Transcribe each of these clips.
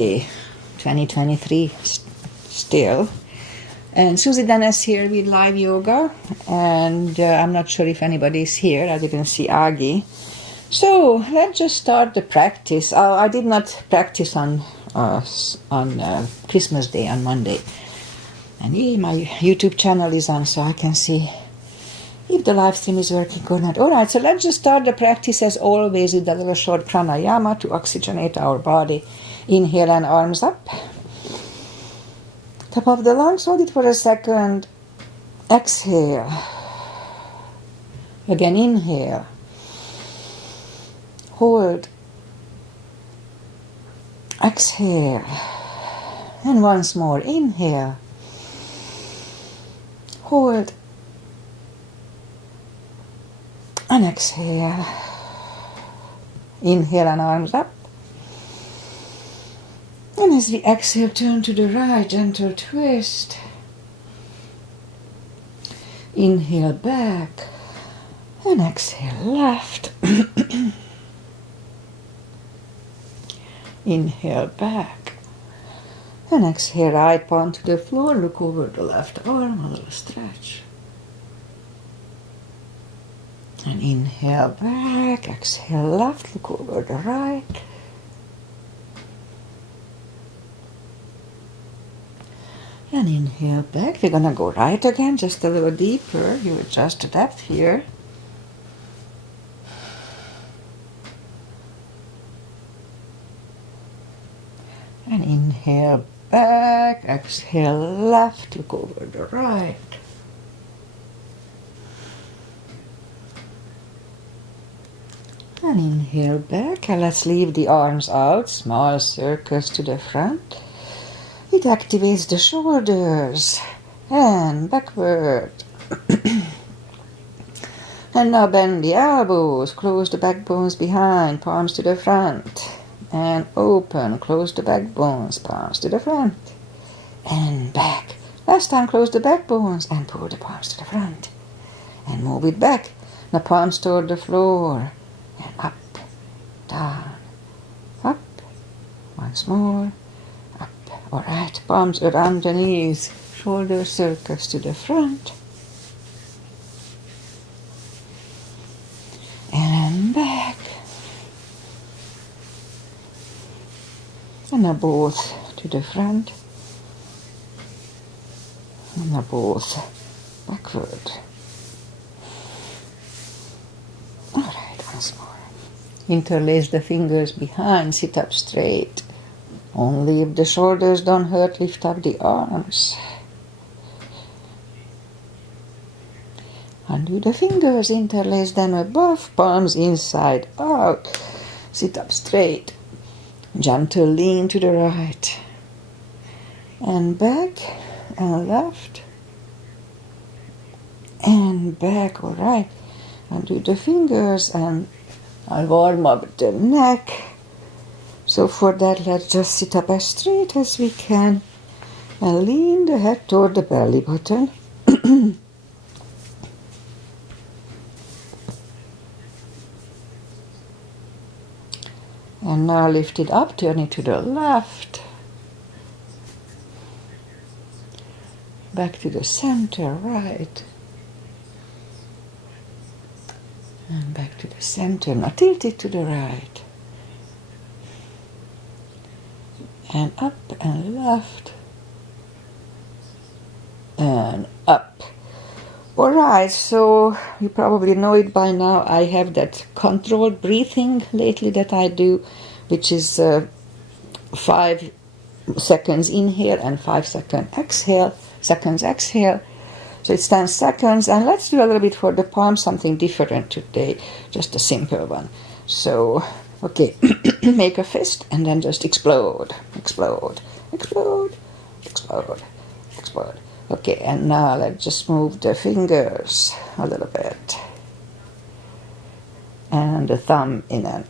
2023 still. And Susie Dennis here with live yoga, and I'm not sure if anybody's here. I didn't see Agi. So let's just start the practice. I did not practice on Christmas Day on Monday, and my YouTube channel is on, so I can see if the live stream is working or not. All right, so let's just start the practice as always with a little short pranayama to oxygenate our body. Inhale and arms up. Top of the lungs, hold it for a second. Exhale. Again, inhale. Hold. Exhale. And once more, inhale. Hold. And exhale. Inhale and arms up. And as we exhale, turn to the right, gentle twist. Inhale back. And exhale left. Inhale back. And exhale right palm to the floor. Look over the left arm, a little stretch. And inhale back. Exhale left. Look over the right. And inhale back. We're gonna go right again, just a little deeper. You adjust the depth here. And inhale back. Exhale left. Look over the right. And inhale back. And let's leave the arms out. Small circles to the front. It activates the shoulders and backward. And now bend the elbows, close the backbones behind, palms to the front. And open, close the backbones, palms to the front. And back. Last time, close the backbones and pull the palms to the front. And move it back. Now palms toward the floor. And up, down, up. Once more. All right, palms around the knees, shoulder circles to the front. And back. And now both to the front. And now both backward. All right, once more. Interlace the fingers behind, sit up straight. Only if the shoulders don't hurt, lift up the arms. Undo the fingers, interlace them above, palms inside out. Sit up straight. Gentle lean to the right. And back and left. And back, all right. Undo the fingers and I'll warm up the neck. So for that, let's just sit up as straight as we can and lean the head toward the belly button. And now lift it up, turn it to the left. Back to the center, right. And back to the center. Now tilt it to the right. And up and left. And up. Alright, so you probably know it by now. I have that controlled breathing lately that I do, which is 5 seconds inhale and 5 seconds exhale. So it's 10 seconds, and let's do a little bit for the palms, something different today, just a simple one. So, okay, make a fist and then just explode, explode, explode, explode, explode. Okay, and now let's just move the fingers a little bit. And the thumb in and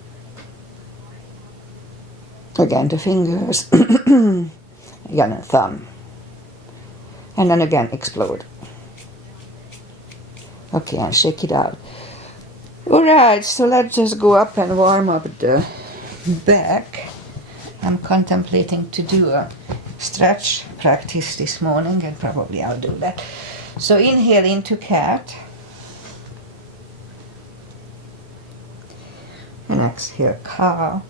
again the fingers, again the thumb. And then again explode. Okay, and shake it out. Alright, so let's just go up and warm up the back. I'm contemplating to do a stretch practice this morning, and probably I'll do that. So inhale into cat. And exhale cow.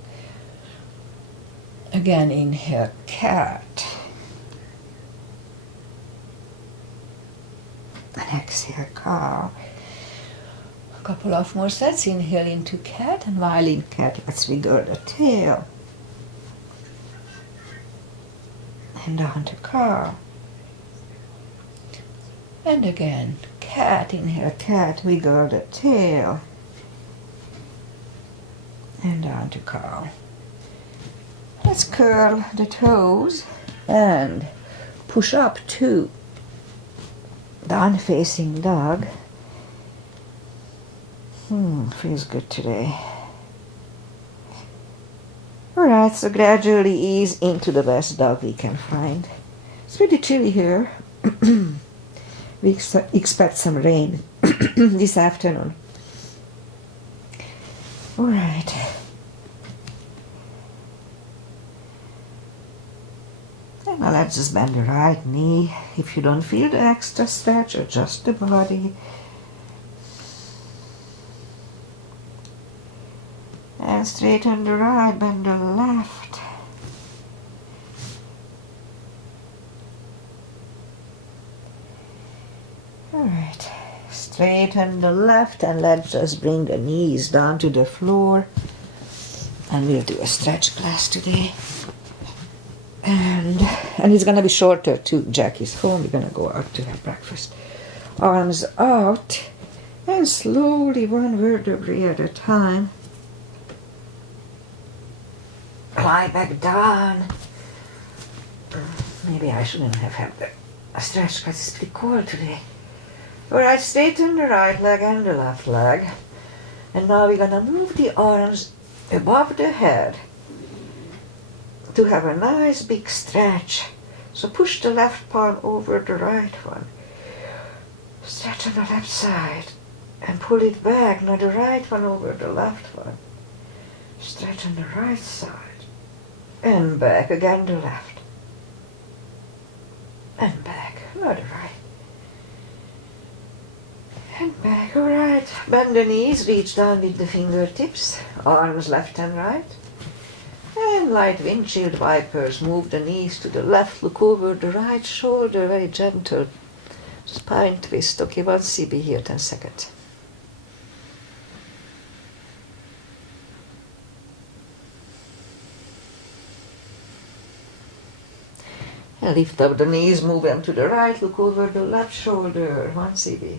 Again inhale cat. And exhale cow. A couple of more sets. Inhale into cat, and while in cat, let's wiggle the tail. And down to cow. And again, cat, inhale cat, wiggle the tail. And down to cow. Let's curl the toes and push up to down facing dog. Feels good today. Alright, so gradually ease into the best dog we can find. It's pretty chilly here. We expect some rain this afternoon. Alright. Now let's just bend the right knee. If you don't feel the extra stretch, adjust the body. And straighten the right, bend the left. Alright, straighten the left, and let's just bring the knees down to the floor. And we'll do a stretch class today. And it's gonna be shorter too. Jack is home, we're gonna go out to have breakfast. Arms out, and slowly one vertebrae at a time. Lie back down. Maybe I shouldn't have had a stretch because it's pretty cold today. Alright, straighten the right leg and the left leg. And now we're gonna move the arms above the head to have a nice big stretch. So push the left palm over the right one. Stretch on the left side and pull it back. Now the right one over the left one. Stretch on the right side and back. Again the left and back. Now the right and back. Alright, bend the knees, reach down with the fingertips, arms left and right. And light windshield wipers, move the knees to the left, look over the right shoulder, very gentle. Spine twist. Okay, 1 CB here, 10 seconds. And lift up the knees, move them to the right, look over the left shoulder, 1 CB.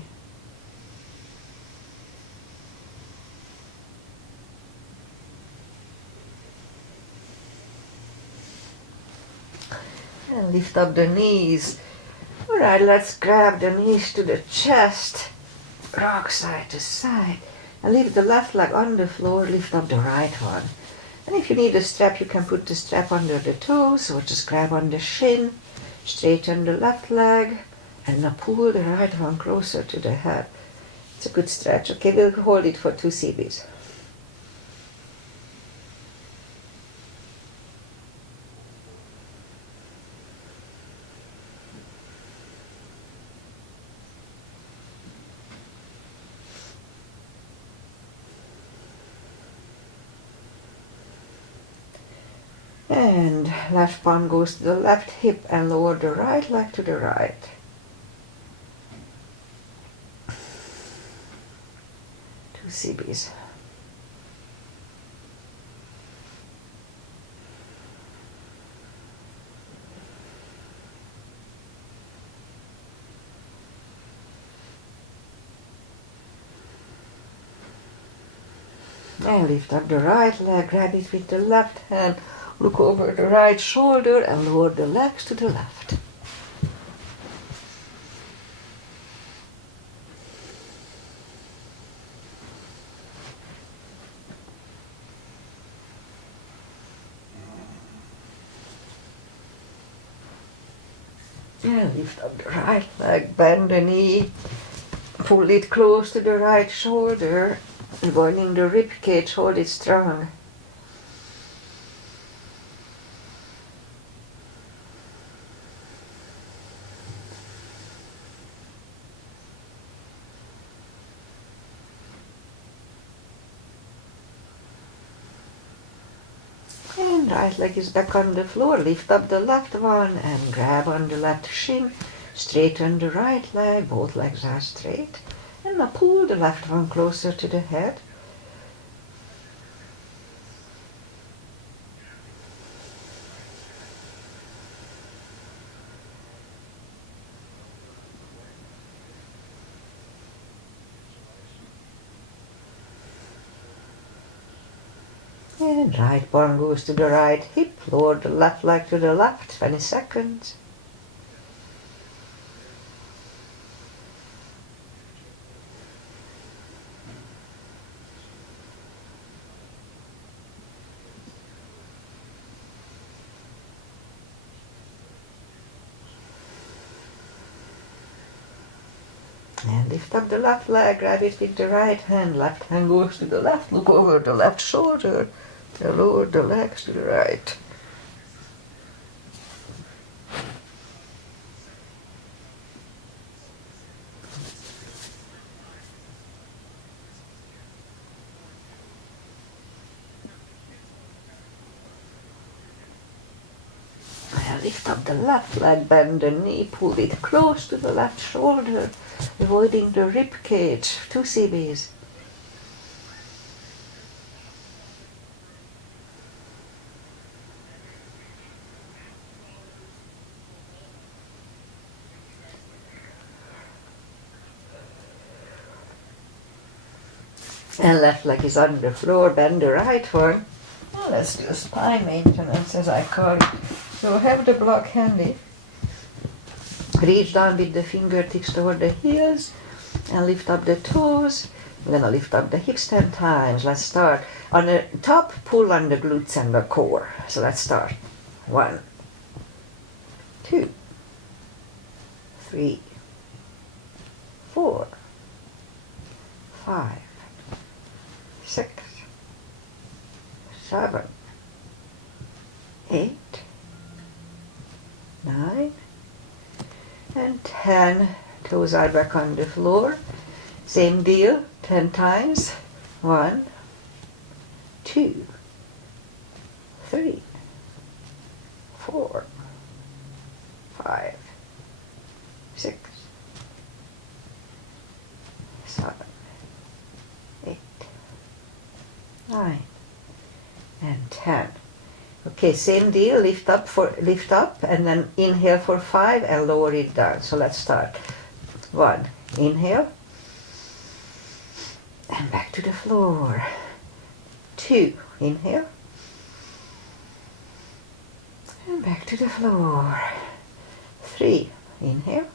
And lift up the knees. Alright, let's grab the knees to the chest, rock side to side, and leave the left leg on the floor, lift up the right one. And if you need a strap, you can put the strap under the toes, or just grab on the shin, straighten the left leg, and now pull the right one closer to the head. It's a good stretch. Okay, we'll hold it for 2 CBs. And left palm goes to the left hip and lower the right leg to the right. 2 CBs. And lift up the right leg, grab it with the left hand. Look over the right shoulder and lower the legs to the left. And lift up the right leg, bend the knee, pull it close to the right shoulder, avoiding the rib cage, hold it strong. And right leg is back on the floor. Lift up the left one and grab on the left shin. Straighten the right leg. Both legs are straight. And now pull the left one closer to the head. And right arm goes to the right hip. Lower the left leg to the left. 20 seconds. And lift up the left leg, grab it with the right hand. Left hand goes to the left. Look over the left shoulder. Lower the legs to the right. Lift up the left leg, bend the knee, pull it close to the left shoulder, avoiding the rib cage, 2 CBs. And left leg is on the floor, bend the right one. Now let's do spine maintenance, as I call it. So have the block handy. Reach down with the fingertips toward the heels and lift up the toes. We're gonna lift up the hips 10 times. Let's start. On the top, pull on the glutes and the core. So let's start. 1, 2, 3, 4, 5, 6, 7, 8, 9, and 10. Toes are back on the floor. Same deal, 10 times. 1, 2, 3, 4, 5, 6, 7, 8, 9, and 10. Okay, same deal. Lift up, and then inhale for 5 and lower it down. So let's start. 1, inhale, and back to the floor. 2, inhale, and back to the floor. 3, inhale,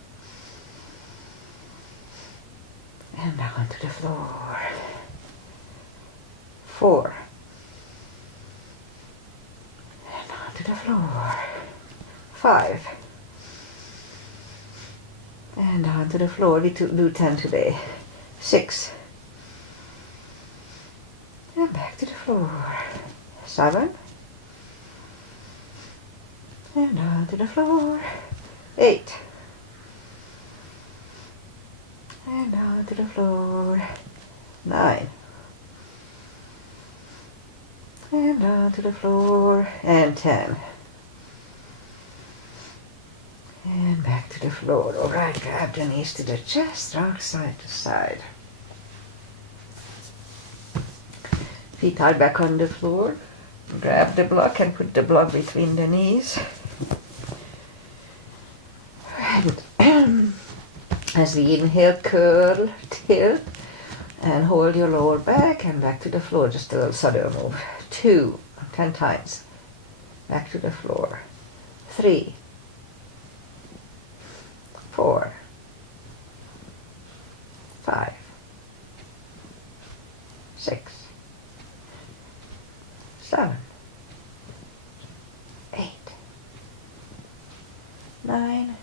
and down to the floor. 4, to the floor. 5, and down to the floor. We do 10 today. 6, and back to the floor. 7, and down to the floor. 8, and down to the floor. 9, and down to the floor, and 10. And back to the floor. All right, grab the knees to the chest, rock side to side. Feet are back on the floor. Grab the block and put the block between the knees. And as we inhale, curl, tilt, and hold your lower back and back to the floor. Just a little subtle move. 2, 10 times. Back to the floor. 3, 4, 5, 6, 7, 8, 9,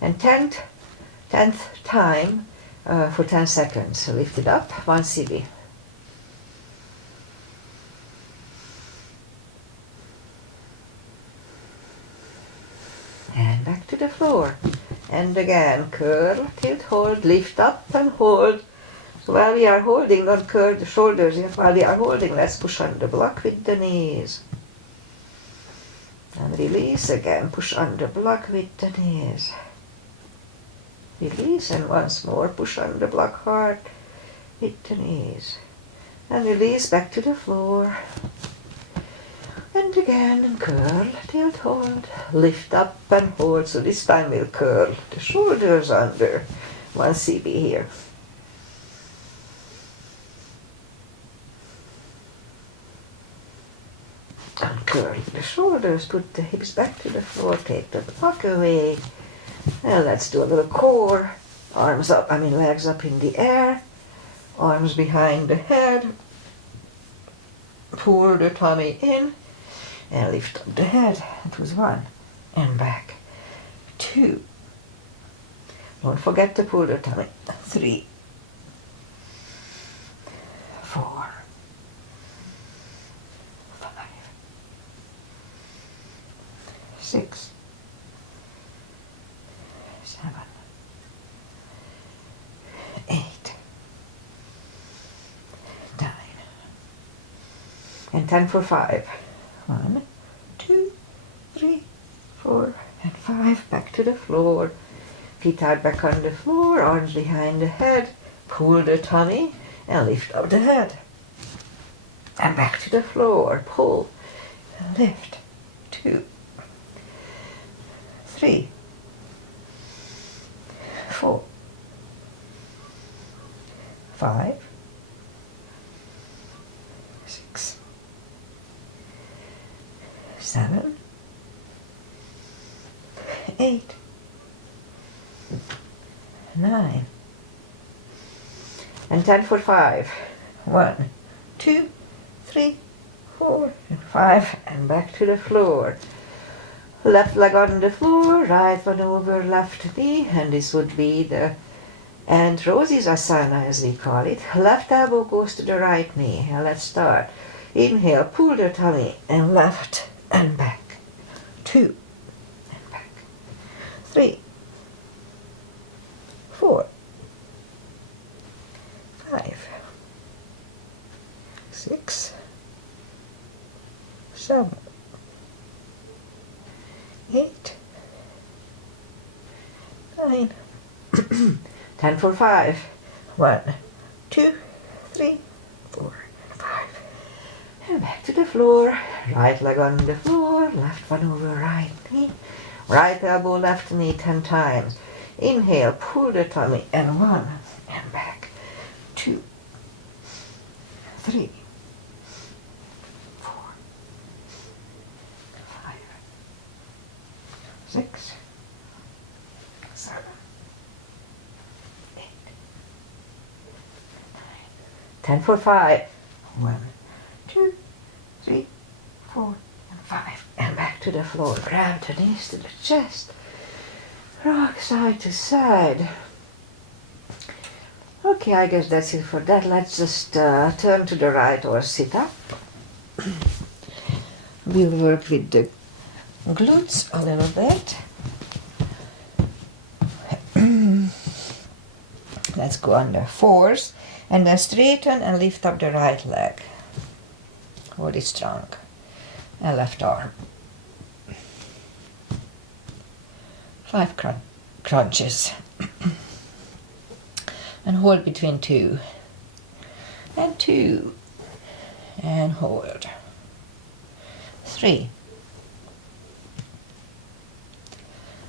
and 10th time for 10 seconds. So lift it up, 1 CB. And back to the floor. And again, curl, tilt, hold, lift up and hold. So while we are holding, don't curl the shoulders. While we are holding, let's push on the block with the knees. And release again, push under block with the knees. Release and once more, push under block hard with the knees. And release back to the floor. And again, and curl, tilt, hold, lift up and hold, so this time we'll curl the shoulders under 1 cb here. And curl the shoulders, put the hips back to the floor, take the block away. And let's do a little core, legs up in the air, arms behind the head, pull the tummy in, and lift up the head. It was 1, and back, 2. Don't forget to pull the tummy. 3, 4, 5, 6, 7, 8, 9, and 10 for 5. 1, 2, 3, 4, and 5. Back to the floor. Feet out back on the floor, arms behind the head. Pull the tummy and lift up the head. And back to the floor. Pull and lift. 2, 3, 4, 5, 6, 7, 8, 9, and 10 for 5. 1, 2, 3, 4, and 5, and back to the floor. Left leg on the floor, right one over left knee, and this would be the Aunt Rosie's asana, as we call it. Left elbow goes to the right knee. And let's start. Inhale, pull the tummy, and left and back. 2, and back. 3, 4, 5, 6, 7, 8, 9, 10 for 5. 1, 2, 3, 4, 5. And back to the floor. Right leg on the floor, left one over right knee. Right elbow, left knee 10 times. Inhale, pull the tummy, and 1, and back. 2, 3, 4, 5, 6, 7, 8, 9, 10 for 5. 1, 2, 3, 4, and 5. And back to the floor. Grab the knees to the chest. Rock side to side. Okay, I guess that's it for that. Let's just turn to the right or sit up. We'll work with the glutes a little bit. Let's go on the 4s and then straighten and lift up the right leg. Hold it strong. And left arm. 5 crunches. And hold between 2 and 2 and hold. 3,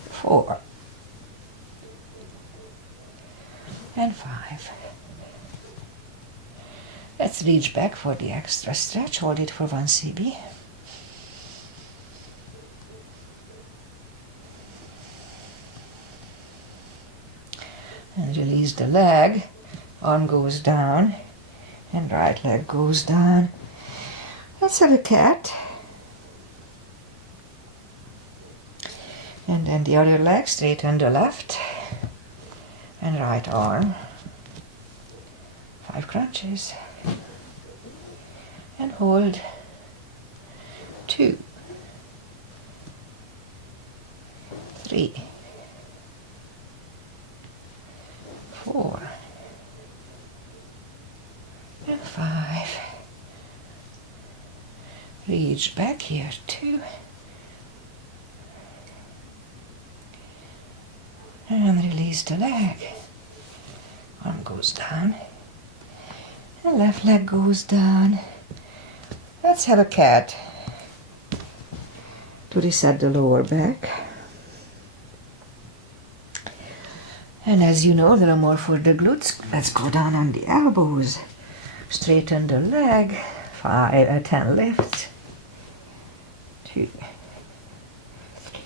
4 and 5. Let's reach back for the extra stretch. Hold it for 1 cb. And release the leg. Arm goes down and right leg goes down. Let's have a cat. And then the other leg, straighten the left and right arm. 5 crunches. And hold. 2, 3, 4 and 5. Reach back here. 2 And release the leg. Arm goes down. And left leg goes down. Let's have a cat to reset the lower back. And as you know, there are more for the glutes. Let's go down on the elbows. Straighten the leg. 10 lifts. 2, 3,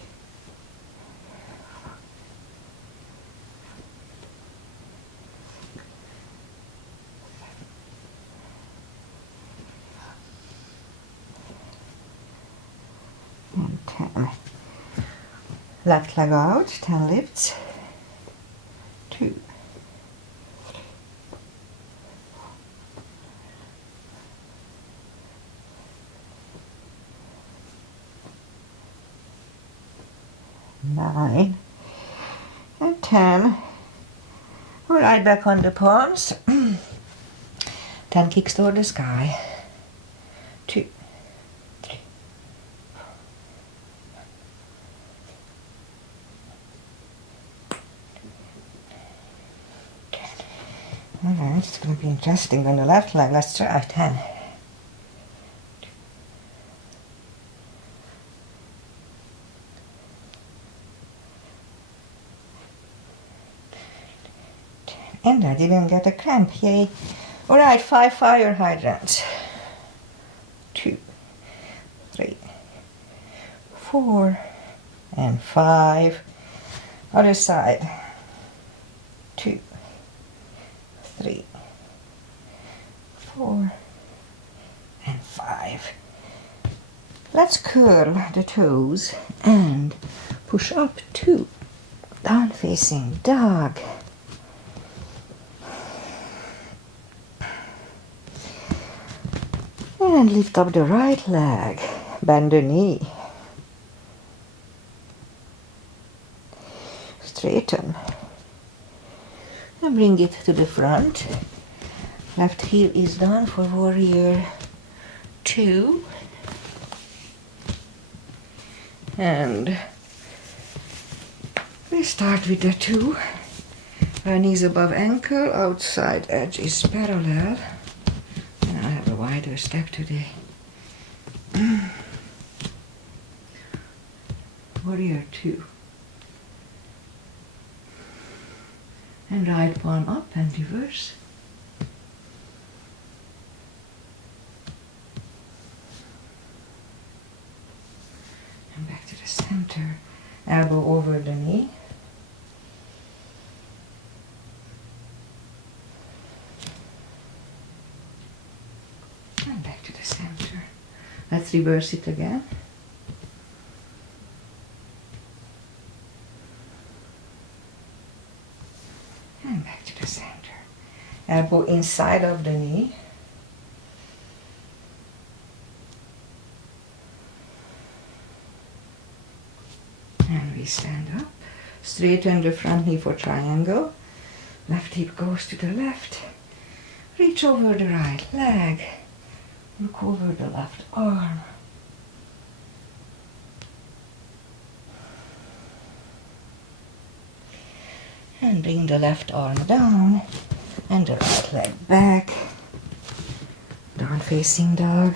4, and 10. Left leg out, 10 lifts. 2, 3, 9 and 10. Right back on the palms. 10 kicks toward the sky. 2, 3, 4. Alright, it's going to be interesting on the left leg. Let's try 10. And I didn't get a cramp, yay. Alright, 5 fire hydrants. 2, 3, 4, and 5. Other side. 2, 3, 4, and 5. Let's curl the toes and push up 2. Down facing dog. And lift up the right leg, bend the knee, straighten, and bring it to the front. Left heel is down for warrior 2. And we start with the 2. Knees above ankle, outside edge is parallel. I have a wider step today. Warrior 2. And right palm up and reverse. And back to the center. Elbow over the knee. And back to the center. Let's reverse it again. And back to the center. Elbow inside of the knee. And we stand up. Straighten the front knee for triangle. Left hip goes to the left. Reach over the right leg. Look over the left arm. And bring the left arm down and the right leg back. Down facing dog.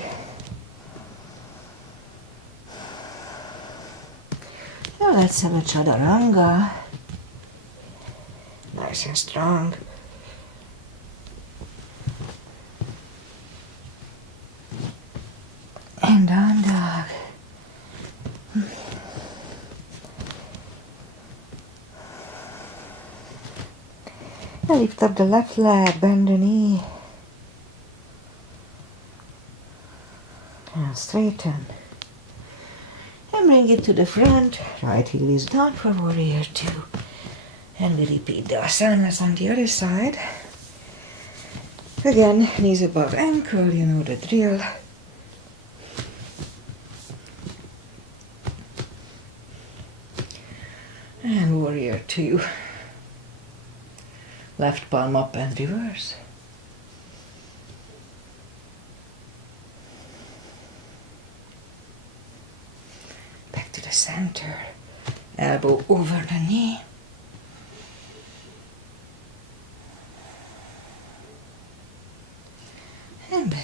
Now let's have a chaturanga. Nice and strong. And down dog. And lift up the left leg, bend the knee. And straighten. And bring it to the front. Right heel is down for warrior 2. And we repeat the asanas on the other side. Again, knees above ankle, you know the drill. And warrior 2. Left palm up and reverse. Back to the center. Elbow over the knee.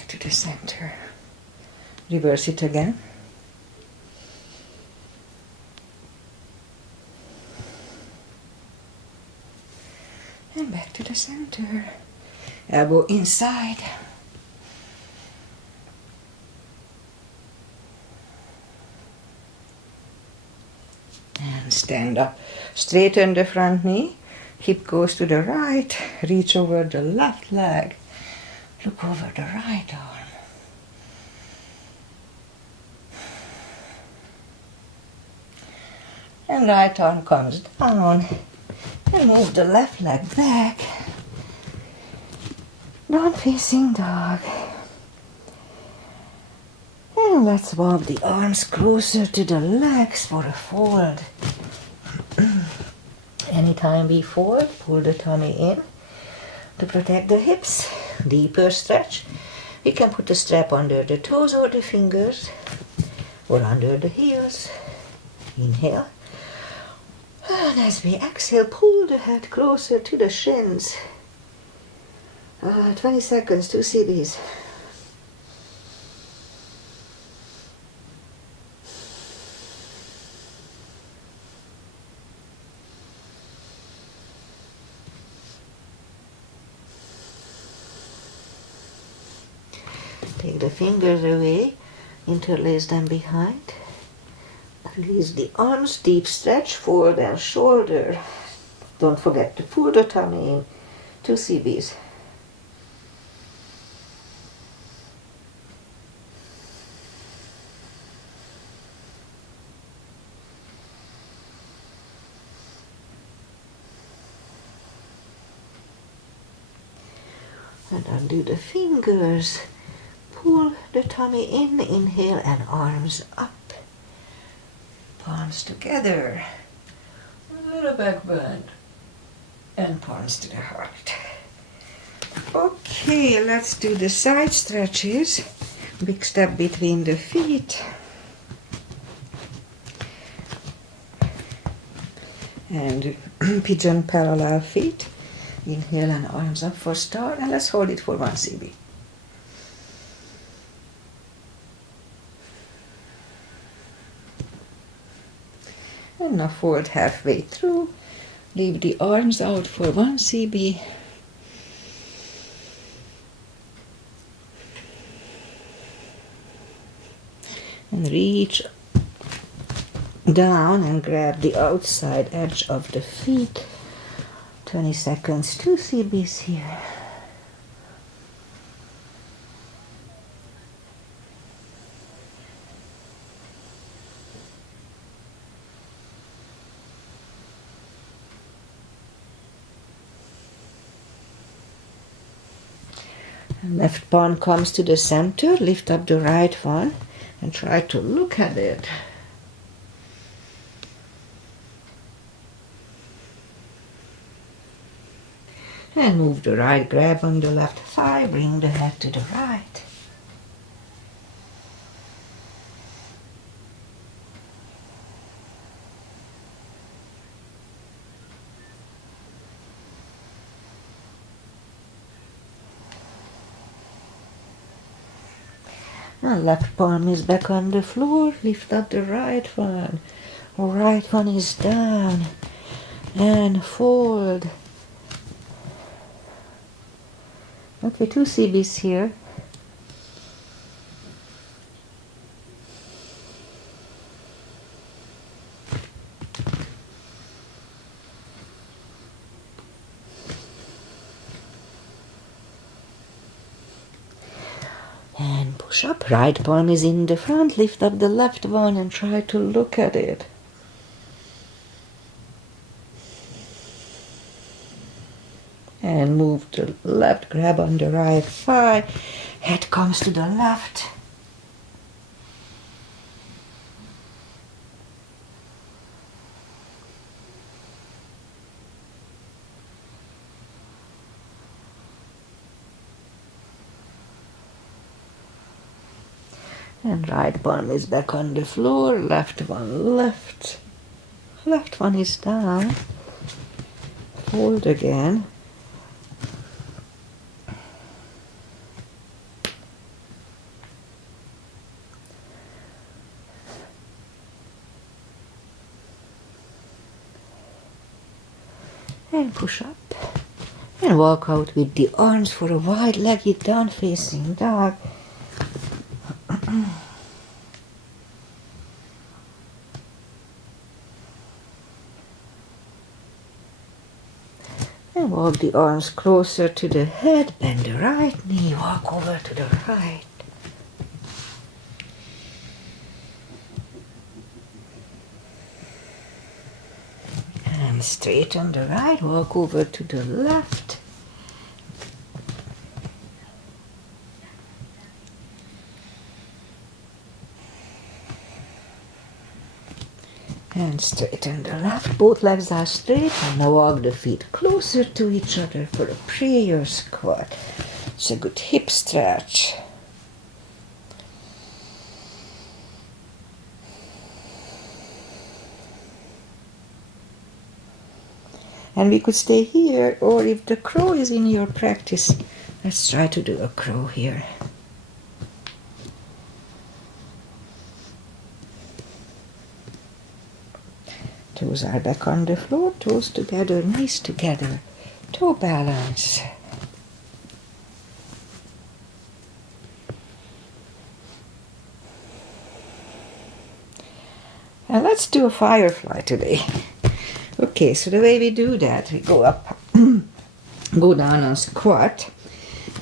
back to the center. Reverse it again. And back to the center. Elbow inside. And stand up. Straighten the front knee. Hip goes to the right. Reach over the left leg. Look over the right arm. And right arm comes down. And move the left leg back. Down facing dog. And let's walk the arms closer to the legs for a fold. Anytime we fold, pull the tummy in to protect the hips. Deeper stretch. We can put the strap under the toes or the fingers or under the heels. Inhale. And as we exhale, pull the head closer to the shins. 20 seconds, 2 CBs. Take the fingers away, interlace them behind. Release the arms, deep stretch, forward and shoulder. Don't forget to pull the tummy in. 2 CBs. And undo the fingers. Pull the tummy in, inhale, and arms up. Palms together. A little back bend. And palms to the heart. Okay, let's do the side stretches. Big step between the feet. And pigeon parallel feet. Inhale and arms up for start. And let's hold it for 1 CB. And now fold halfway through. Leave the arms out for 1 CB. And reach down and grab the outside edge of the feet. 20 seconds, 2 CBs here. Left palm comes to the center, lift up the right one and try to look at it. And move the right, grab on the left thigh, bring the head to the right. And left palm is back on the floor, lift up the right one. Right one is down and fold. Okay, 2 CBs here. And push up. Right palm is in the front. Lift up the left one and try to look at it. And move the left, grab on the right thigh. Head comes to the left. And right palm is back on the floor, left one left. Left one is down. Hold again. and push up. And walk out with the arms for a wide-legged down-facing dog. And walk the arms closer to the head, bend the right knee, walk over to the right. And straighten the right, walk over to the left. And straighten the left, both legs are straight, and now walk the feet closer to each other for a prayer squat. It's a good hip stretch. And we could stay here, or if the crow is in your practice, let's try to do a crow here. Toes are back on the floor, toes together, knees together, toe balance. And let's do a firefly today. Okay, so the way we do that, we go up, go down on squat,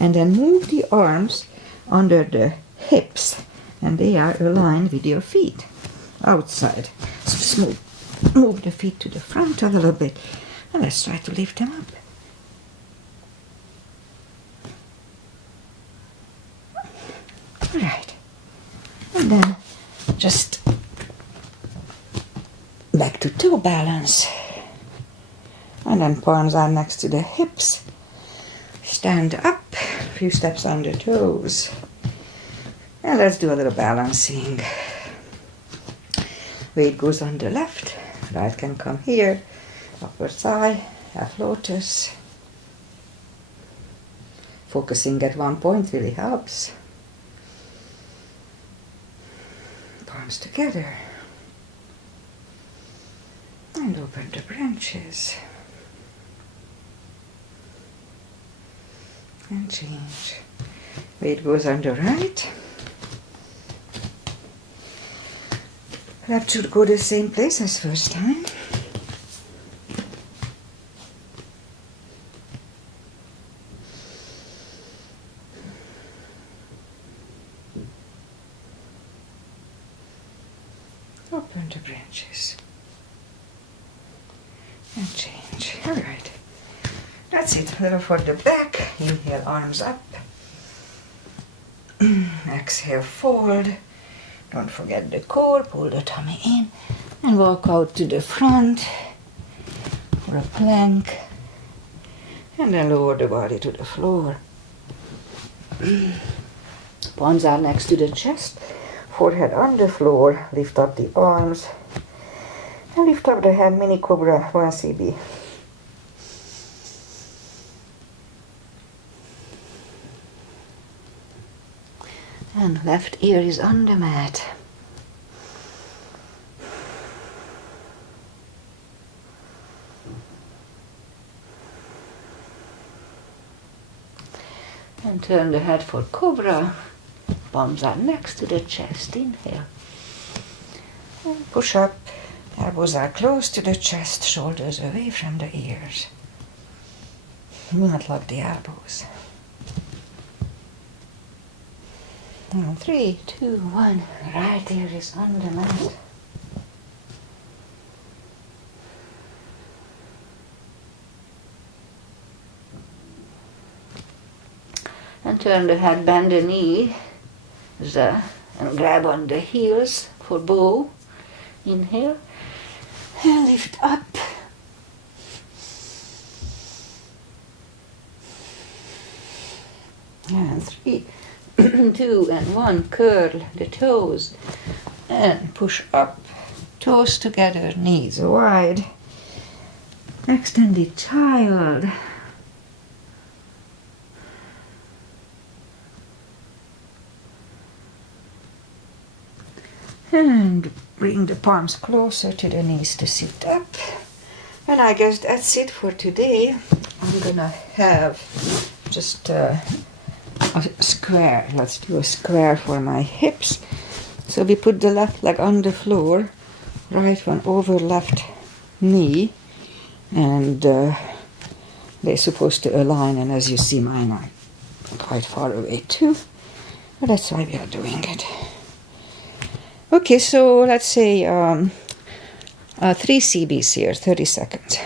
and then move the arms under the hips, and they are aligned with your feet outside. So just move the feet to the front a little bit, and let's try to lift them up. All right, and then just back to toe balance. And then palms are next to the hips. Stand up, a few steps on the toes. And let's do a little balancing. Weight goes on the left, right can come here. Upper thigh, half lotus. Focusing at one point really helps. Palms together. And open the branches. And change. Weight goes on the right. Left should go the same place as first time. Open the branches. And change. All right. That's it. A little for the back. Inhale, arms up. Exhale, fold. Don't forget the core. Pull the tummy in. And walk out to the front for a plank. And then lower the body to the floor. Palms are next to the chest. Forehead on the floor. Lift up the arms. And lift up the head, mini Cobra 1CB. And left ear is on the mat. And turn the head for Cobra. Palms are next to the chest. Inhale. And push up. Elbows are close to the chest, shoulders away from the ears. Do not lock the elbows. And 3, 2, 1. Right ear is on the mat. And turn the head, bend the knee, and grab on the heels for bow. Inhale. And lift up. And 3, 2, and 1. Curl the toes and push up. Toes together, knees wide. Extended child. And bring the palms closer to the knees to sit up. And I guess that's it for today. I'm gonna have just a square. Let's do a square for my hips. So we put the left leg on the floor, right one over left knee, and they're supposed to align, and as you see mine are quite far away too, but that's why we are doing it. Okay, so let's say 3 CBs here, 30 seconds.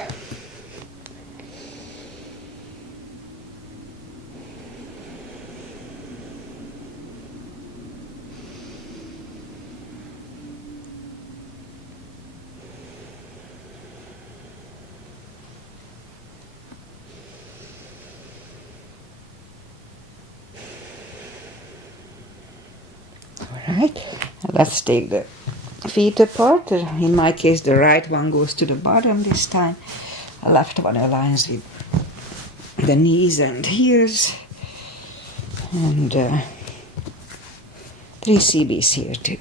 Alright, let's take the feet apart. In my case, the right one goes to the bottom this time. The left one aligns with the knees and heels. And 3 CBs here too.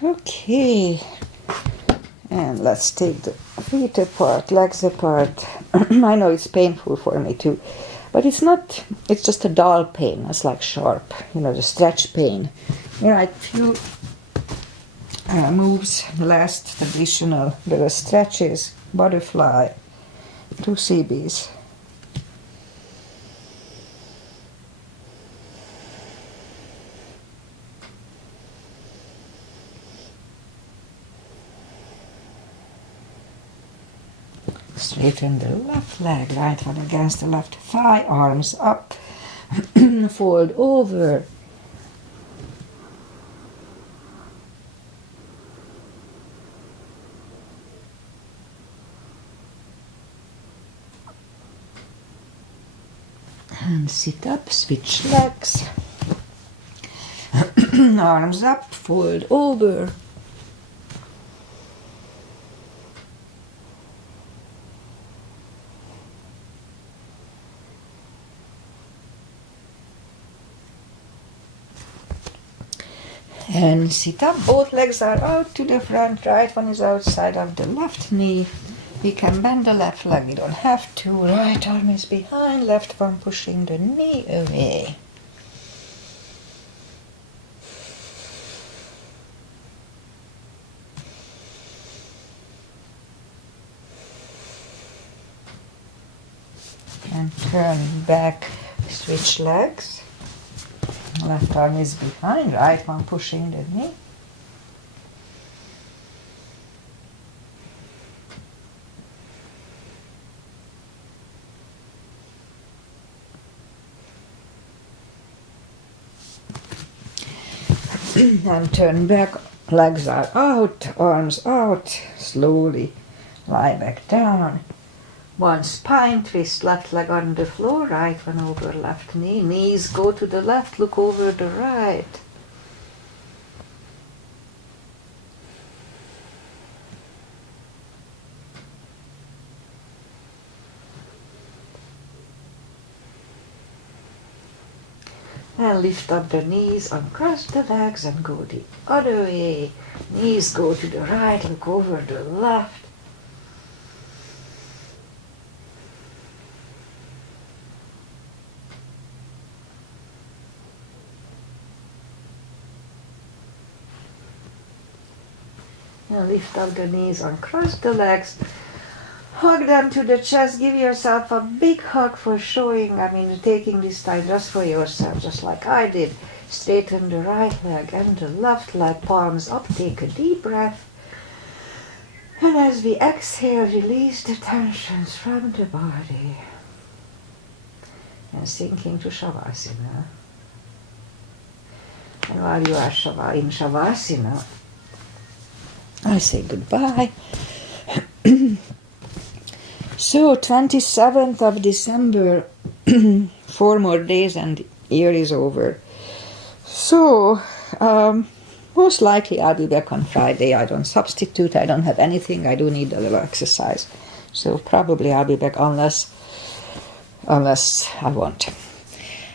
Okay, and let's take the feet apart, legs apart. I know it's painful for me too, but it's not, it's just a dull pain. It's like sharp, the stretch pain. All right, few moves last, traditional, the stretches, butterfly, 2 CBs. Straighten the left leg, right one against the left thigh, arms up, fold over. And sit up, switch legs. Arms up, fold over. And sit up, both legs are out to the front, right one is outside of the left knee. We can bend the left leg, we don't have to. Right arm is behind, left one pushing the knee away. And turn back, switch legs. Left arm is behind, right one pushing the knee. And turn back, legs are out, arms out, slowly lie back down. One spine twist, left leg on the floor, right one over left knee. Knees go to the left, look over the right. And lift up the knees, uncross the legs and go the other way. Knees go to the right, look over the left. And lift up the knees, uncross the legs, hug them to the chest, give yourself a big hug for showing, taking this time just for yourself, just like I did. Straighten the right leg and the left leg, palms up, take a deep breath. And as we exhale, release the tensions from the body. And sinking to Shavasana. And while you are in Shavasana, I say goodbye. So 27th of December 4 more days and year is over. So, most likely I'll be back on Friday. I don't substitute, I don't have anything, I do need a little exercise. So probably I'll be back unless I won't.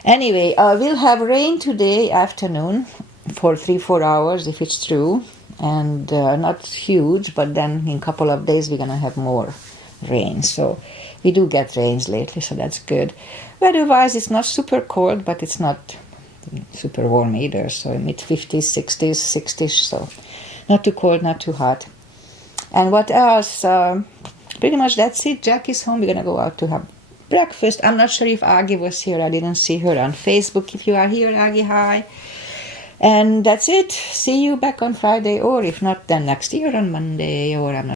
Anyway, we'll have rain today afternoon for 3-4 hours if it's true, and not huge, but then in a couple of days we're gonna have more rain. So we do get rains lately, so that's good. Weather-wise, it's not super cold, but it's not super warm either. So mid-50s, 60s, 60s, so not too cold, not too hot. And what else? Pretty much that's it. Jack is home. We're gonna go out to have breakfast. I'm not sure if Agi was here. I didn't see her on Facebook. If you are here, Agi, hi. And that's it. See you back on Friday, or if not, then next year on Monday, or I'm not